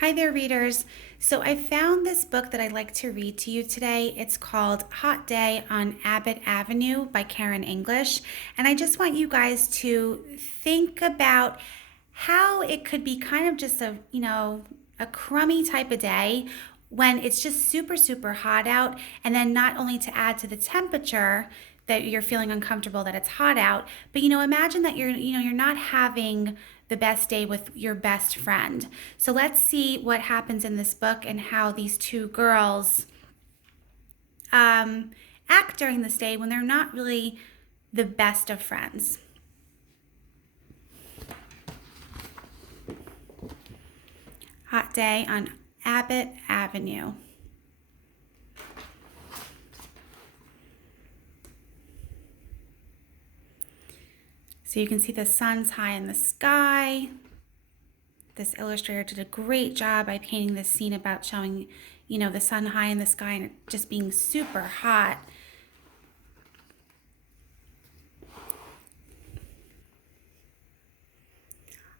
Hi there, readers. So I found this book that I'd like to read to you today. It's called Hot Day on Abbott Avenue by Karen English. And I just want you guys to think about how it could be kind of just a crummy type of day when it's just super, super hot out. And then not only to add to the temperature that you're feeling uncomfortable that it's hot out, but imagine that you're not having the best day with your best friend. So let's see what happens in this book and how these two girls act during this day when they're not really the best of friends. Hot day on Abbott Avenue. So you can see the sun's high in the sky. This illustrator did a great job by painting this scene about showing, the sun high in the sky and it just being super hot.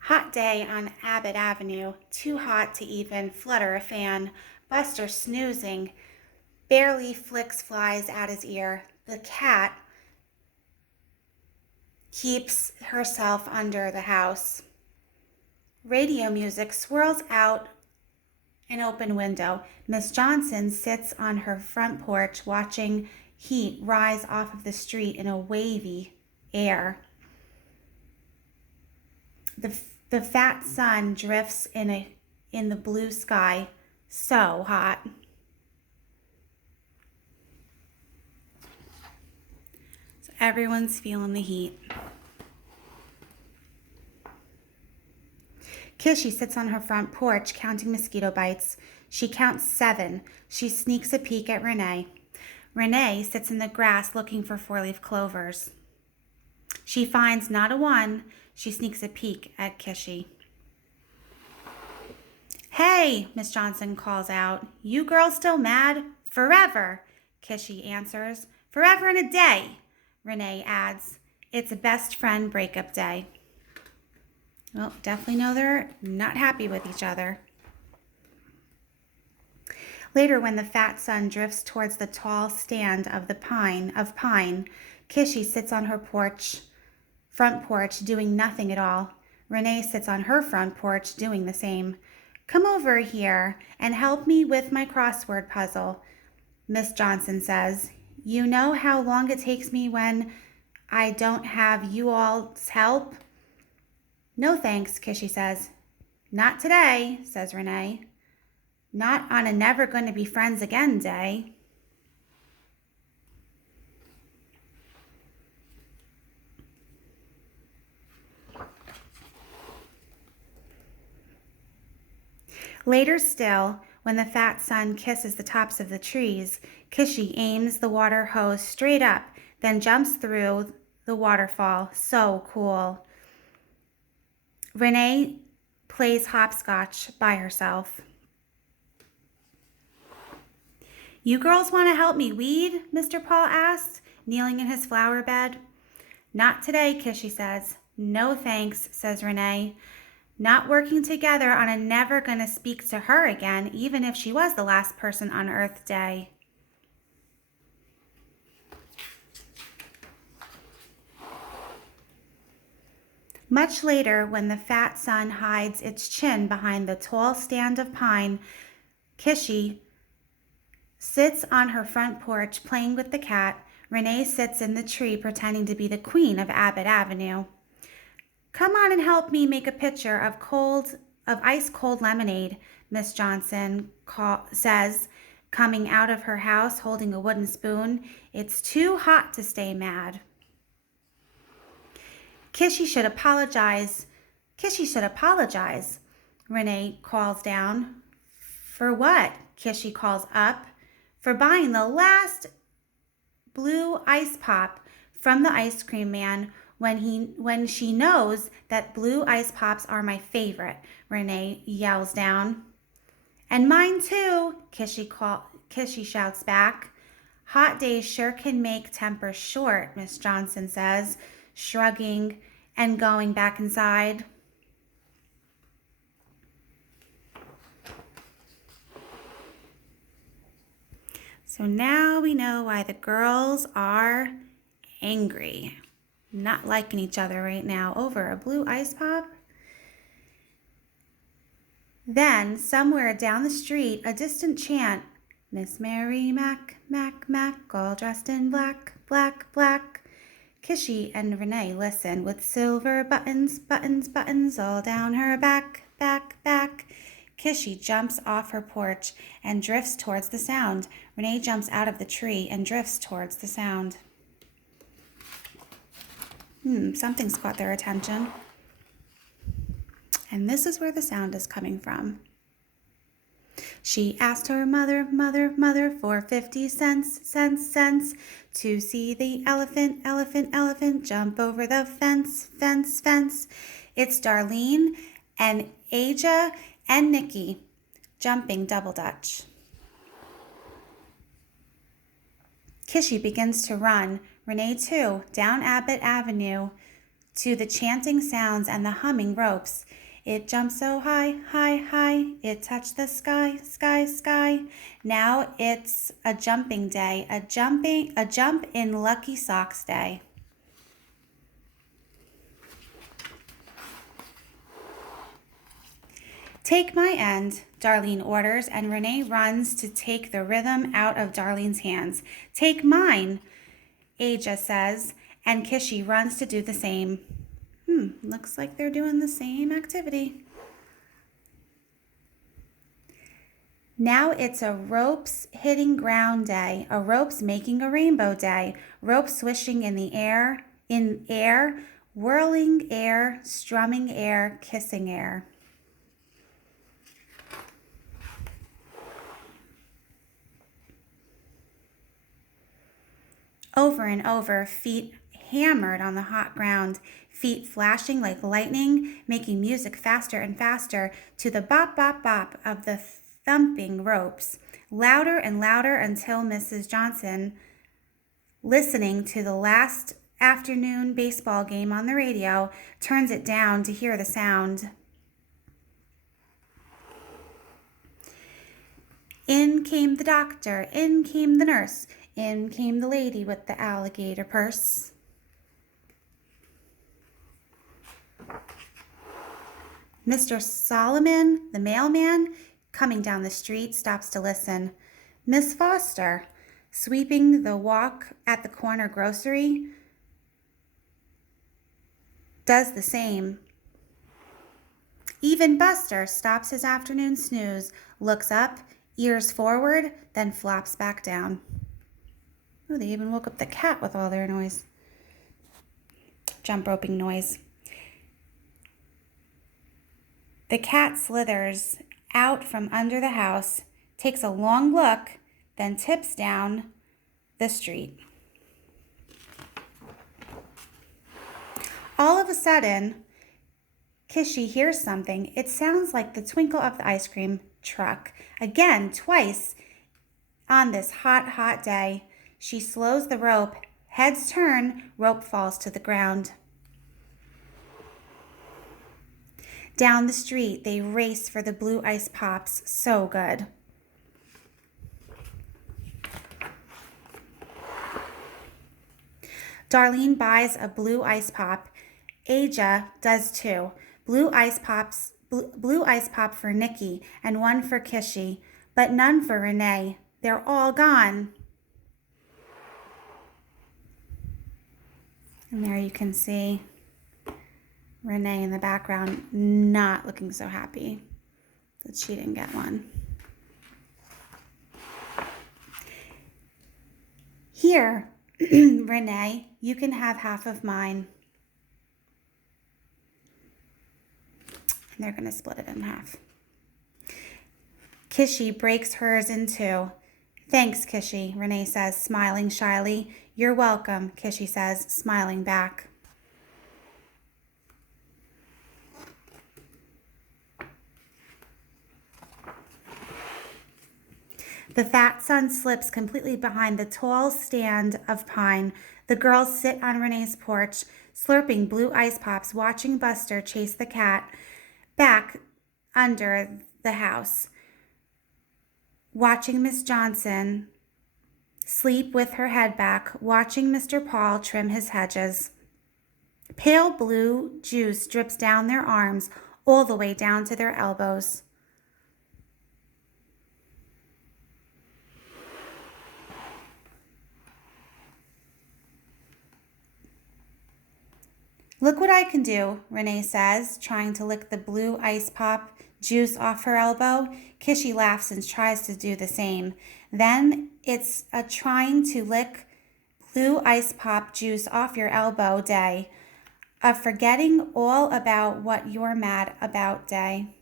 Hot day on Abbott Avenue. Too hot to even flutter a fan. Buster snoozing. Barely flicks flies at his ear. The cat keeps herself under the house. Radio music swirls out an open window. Miss Johnson sits on her front porch watching heat rise off of the street in a wavy air. The fat sun drifts in the blue sky. So hot. So everyone's feeling the heat. Kissy sits on her front porch counting mosquito bites. She counts 7. She sneaks a peek at Renee. Renee sits in the grass looking for 4-leaf clovers. She finds not a one. She sneaks a peek at Kissy. Hey, Miss Johnson calls out. You girls still mad? Forever, Kissy answers. Forever and a day, Renee adds. It's a best friend breakup day. Well, definitely know they're not happy with each other. Later, when the fat sun drifts towards the tall stand of pine, Kissy sits on her front porch, doing nothing at all. Renee sits on her front porch, doing the same. Come over here and help me with my crossword puzzle, Miss Johnson says. You know how long it takes me when I don't have you all's help? No thanks, Kissy says. Not today, says Renee. Not on a never going to be friends again day. Later still, when the fat sun kisses the tops of the trees, Kissy aims the water hose straight up, then jumps through the waterfall. So cool. Renee plays hopscotch by herself. You girls want to help me weed? Mr. Paul asked, kneeling in his flower bed. Not today, Kissy says. No thanks, says Renee. Not working together on a never gonna speak to her again, even if she was the last person on Earth Day. Much later, when the fat sun hides its chin behind the tall stand of pine, Kissy sits on her front porch playing with the cat. Renee sits in the tree pretending to be the queen of Abbott Avenue. Come on and help me make a pitcher of ice-cold lemonade, Miss Johnson says, coming out of her house holding a wooden spoon. It's too hot to stay mad. Kissy should apologize. Renee calls down. For what? Kissy calls up. For buying the last blue ice pop from the ice cream man when she knows that blue ice pops are my favorite, Renee yells down. And mine too, Kissy shouts back. Hot days sure can make tempers short, Miss Johnson says, shrugging and going back inside. So now we know why the girls are angry, not liking each other right now over a blue ice pop. Then, somewhere down the street, a distant chant, Miss Mary Mac, Mac, Mac, all dressed in black, black, black. Kishy and Renee listen with silver buttons, buttons, buttons all down her back, back, back. Kishy jumps off her porch and drifts towards the sound. Renee jumps out of the tree and drifts towards the sound. Something's caught their attention. And this is where the sound is coming from. She asked her mother, mother, mother for 50 cents, cents, cents to see the elephant, elephant, elephant jump over the fence, fence, fence. It's Darlene and Aja and Nikki jumping double dutch. Kishy begins to run, Renee too, down Abbott Avenue to the chanting sounds and the humming ropes. It jumped so high, high, high, it touched the sky, sky, sky. Now it's a jumping day, a jump in Lucky Socks day. Take my end, Darlene orders, and Renee runs to take the rhythm out of Darlene's hands. Take mine, Aja says, and Kishy runs to do the same. Looks like they're doing the same activity. Now it's a ropes hitting ground day, a ropes making a rainbow day, ropes swishing in the air, whirling air, strumming air, kissing air. Over and over, feet hammered on the hot ground, feet flashing like lightning, making music faster and faster to the bop, bop, bop of the thumping ropes, louder and louder until Mrs. Johnson, listening to the last afternoon baseball game on the radio, turns it down to hear the sound. In came the doctor, in came the nurse, in came the lady with the alligator purse. Mr. Solomon, the mailman, coming down the street, stops to listen. Miss Foster, sweeping the walk at the corner grocery, does the same. Even Buster stops his afternoon snooze, looks up, ears forward, then flops back down. Oh, they even woke up the cat with all their noise. Jump roping noise. The cat slithers out from under the house, takes a long look, then tips down the street. All of a sudden, Kishy hears something. It sounds like the twinkle of the ice cream truck. Again, twice on this hot, hot day. She slows the rope. Heads turn, rope falls to the ground. Down the street, they race for the blue ice pops. So good. Darlene buys a blue ice pop. Aja does too. Blue ice pop for Nikki and one for Kishy, but none for Renee. They're all gone. And there you can see Renee in the background, not looking so happy that she didn't get one. Here, Renee, you can have half of mine. And they're going to split it in half. Kishy breaks hers in two. Thanks, Kishy, Renee says, smiling shyly. You're welcome, Kishy says, smiling back. The fat sun slips completely behind the tall stand of pine. The girls sit on Renee's porch, slurping blue ice pops, watching Buster chase the cat back under the house. Watching Miss Johnson sleep with her head back, watching Mr. Paul trim his hedges. Pale blue juice drips down their arms, all the way down to their elbows. Look what I can do, Renee says, trying to lick the blue ice pop juice off her elbow. Kishy laughs and tries to do the same. Then it's a trying to lick blue ice pop juice off your elbow day. A forgetting all about what you're mad about day.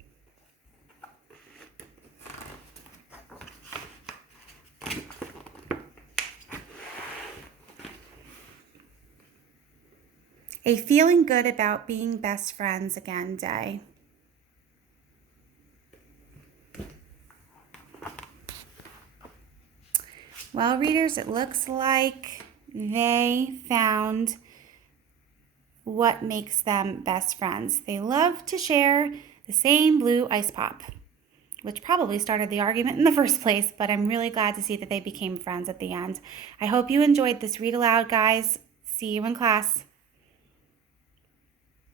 A feeling good about being best friends again day. Well, readers, it looks like they found what makes them best friends. They love to share the same blue ice pop, which probably started the argument in the first place, but I'm really glad to see that they became friends at the end. I hope you enjoyed this read aloud, guys. See you in class.